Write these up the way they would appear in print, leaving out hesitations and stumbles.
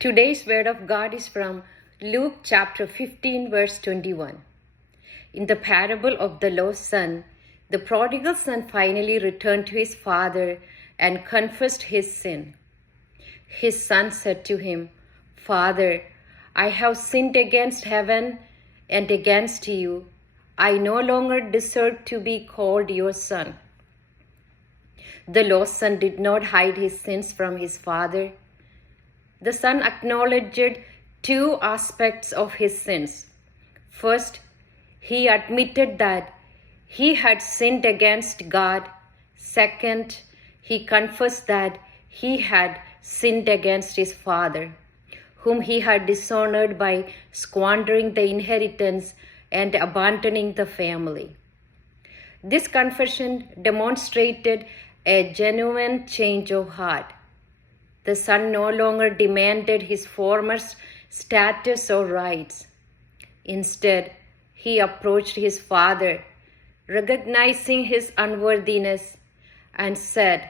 Today's word of God is from Luke chapter 15, verse 21. In the parable of the lost son, the prodigal son finally returned to his father and confessed his sin. His son said to him, "Father, I have sinned against heaven and against you. I no longer deserve to be called your son." The lost son did not hide his sins from his father. The son acknowledged two aspects of his sins. First, he admitted that he had sinned against God. Second, he confessed that he had sinned against his father, whom he had dishonored by squandering the inheritance and abandoning the family. This confession demonstrated a genuine change of heart. The son no longer demanded his former status or rights. Instead, he approached his father, recognizing his unworthiness, and said,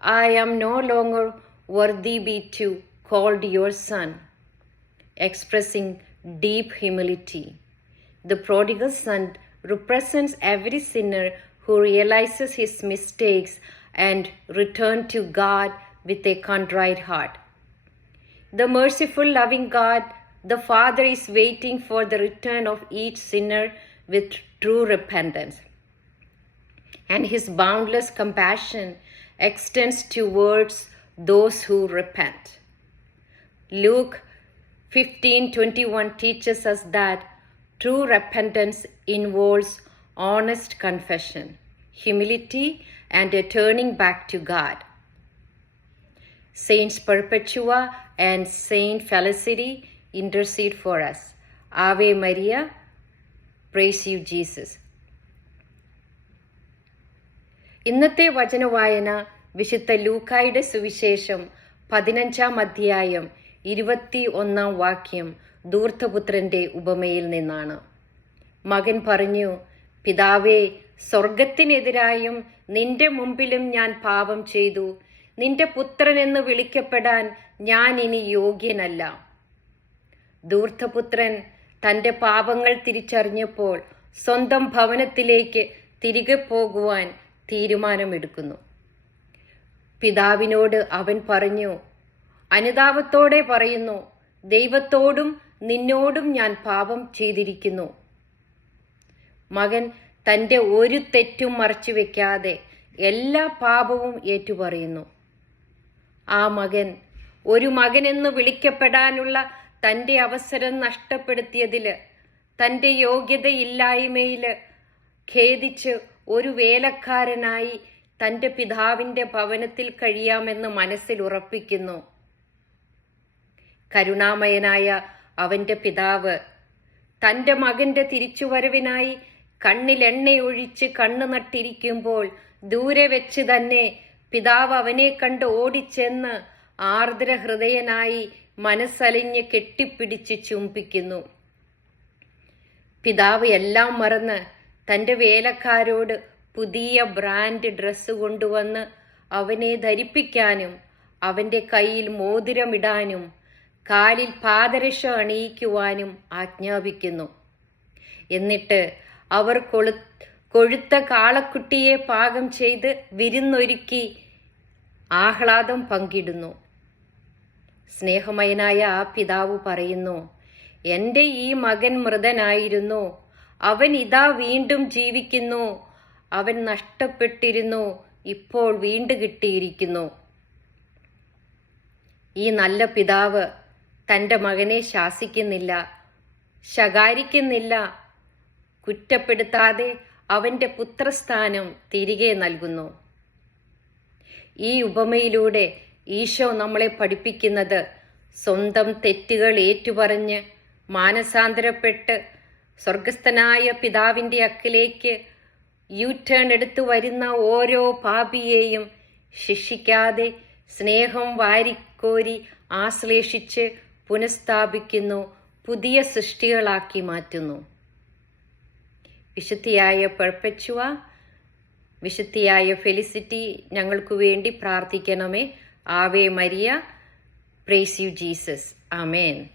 "I am no longer worthy be to called your son," expressing deep humility. The prodigal son represents every sinner who realizes his mistakes and returns to God with a contrite heart. The merciful, loving God, the Father, is waiting for the return of each sinner with true repentance. And his boundless compassion extends towards those who repent. Luke 15:21 teaches us that true repentance involves honest confession, humility, and a turning back to God. Saints Perpetua and Saint Felicity intercede for us. Ave Maria, praise you Jesus. ഇന്നത്തെ വചനവായന വിശുദ്ധ ലൂക്കായുടെ സുവിശേഷം 15-ാം അധ്യായം 21-ാം വാക്യം ധൂർത്തപുത്രന്റെ ഉപമയിൽ നിന്നാണ്. മകൻ പറഞ്ഞു, "പിതാവേ, സ്വർഗത്തിനെതിരായും നിന്റെ മുമ്പിലും ഞാൻ പാപം ചെയ്തു. നിന്റെ പുത്രനെന്ന് വിളിക്കപ്പെടാൻ ഞാൻ ഇനി യോഗ്യനല്ല." ധൂർത്തപുത്രൻ തൻ്റെ പാപങ്ങൾ തിരിച്ചറിഞ്ഞപ്പോൾ സ്വന്തം ഭവനത്തിലേക്ക് തിരികെ പോകുവാൻ തീരുമാനമെടുക്കുന്നു. പിതാവിനോട് അവൻ പറഞ്ഞു, അനുതാപത്തോടെ പറയുന്നു, "ദൈവത്തോടും നിന്നോടും ഞാൻ പാപം ചെയ്തിരിക്കുന്നു." മകൻ തൻ്റെ ഒരു തെറ്റും മറച്ചു വെക്കാതെ എല്ലാ പാപവും ഏറ്റുപറയുന്നു. ആ മകൻ ഒരു മകനെന്ന് വിളിക്കപ്പെടാനുള്ള തൻ്റെ അവസരം നഷ്ടപ്പെടുത്തിയതിൽ, തൻ്റെ യോഗ്യതയില്ലായ്മയിൽ ഖേദിച്ച് ഒരു വേലക്കാരനായി തൻ്റെ പിതാവിൻ്റെ ഭവനത്തിൽ കഴിയാമെന്ന് മനസ്സിൽ ഉറപ്പിക്കുന്നു. കരുണാമയനായ അവൻ്റെ പിതാവ് തൻ്റെ മകൻ്റെ തിരിച്ചുവരവിനായി കണ്ണിൽ എണ്ണയൊഴിച്ച് കണ്ണു നട്ടിരിക്കുമ്പോൾ ദൂരെ വെച്ച് തന്നെ പിതാവ് അവനെ കണ്ട് ഓടിച്ചെന്ന് ആർദ്രഹൃദയനായി മനസ്സലിഞ്ഞ് കെട്ടിപ്പിടിച്ച് ചുംബിക്കുന്നു. പിതാവ് എല്ലാം മറന്ന് തൻ്റെ വേലക്കാരോട് പുതിയ ബ്രാൻഡ് ഡ്രസ്സ് കൊണ്ടുവന്ന് അവനെ ധരിപ്പിക്കാനും അവൻ്റെ കയ്യിൽ മോതിരമിടാനും കാലിൽ പാദരക്ഷ അണിയിക്കുവാനും ആജ്ഞാപിക്കുന്നു. എന്നിട്ട് അവർ കൊഴുത്ത കാളക്കുട്ടിയെ പാകം ചെയ്ത് വിരുന്നൊരുക്കി ആഹ്ലാദം പങ്കിടുന്നു. സ്നേഹമയനായ ആ പിതാവ് പറയുന്നു, "എൻ്റെ ഈ മകൻ മൃതനായിരുന്നു, അവൻ ഇതാ വീണ്ടും ജീവിക്കുന്നു. അവൻ നഷ്ടപ്പെട്ടിരുന്നു, ഇപ്പോൾ വീണ്ടും കിട്ടിയിരിക്കുന്നു." ഈ നല്ല പിതാവ് തൻ്റെ മകനെ ശാസിക്കുന്നില്ല, ശകാരിക്കുന്നില്ല, കുറ്റപ്പെടുത്താതെ അവൻ്റെ പുത്രസ്ഥാനം തിരികെ നൽകുന്നു. ഈ ഉപമയിലൂടെ ഈശോ നമ്മളെ പഠിപ്പിക്കുന്നത് സ്വന്തം തെറ്റുകൾ ഏറ്റുപറഞ്ഞ് മാനസാന്തരപ്പെട്ട് സ്വർഗസ്ഥനായ പിതാവിൻ്റെ അക്കിലേക്ക് യു-ടേൺ എടുത്തു വരുന്ന ഓരോ പാപിയെയും ശിക്ഷിക്കാതെ സ്നേഹം വാരിക്കോരി ആശ്ലേഷിച്ച് പുനഃസ്ഥാപിക്കുന്നു, പുതിയ സൃഷ്ടികളാക്കി മാറ്റുന്നു. വിശുദ്ധിയായ പെർപെച്വ, വിശുദ്ധിയായ ഫെലിസിറ്റി ഞങ്ങൾക്കു വേണ്ടി പ്രാർത്ഥിക്കണമേ. Ave Maria, Praise you, Jesus. Amen.